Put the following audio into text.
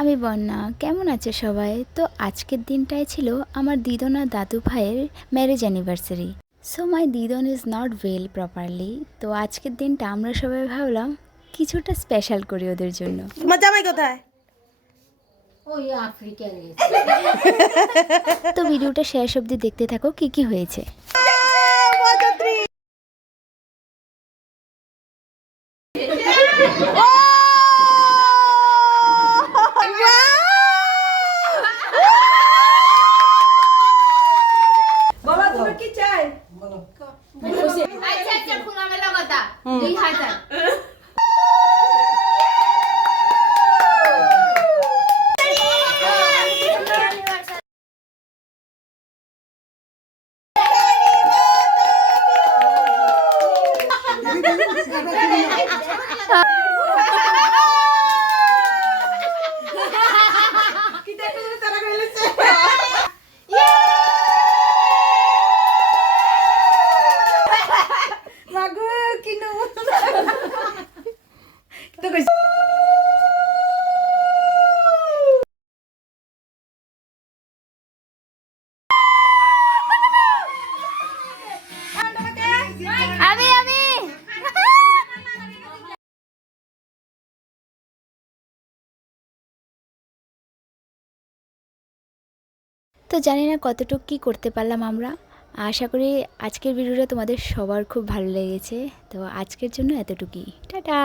আমি বন্যা। কেমন আছে সবাই? তো আজকের দিনটাই ছিল আমার দিদন আর দাদু ভাইয়ের ম্যারেজ অ্যানিভার্সারি। সো মাই দিদন ইজ নট ওয়েল প্রপারলি। তো আজকের দিনটা আমরা সবাই ভাবলাম কিছুটা স্পেশাল করি ওদের জন্য। তোমার জামাই কোথায়? তো ভিডিওটা শেষ অবধি দেখতে থাকো কি কি হয়েছে। বাবা তুমি কি চাই? আচ্ছা আচ্ছা খোলামেলা কথা 2000 আমি তো জানি না কতটুকু কী করতে পারলাম আমরা। আশা করি আজকের ভিডিওটা তোমাদের সবার খুব ভালো লেগেছে। তো আজকের জন্য এতটুকুই। টাটা।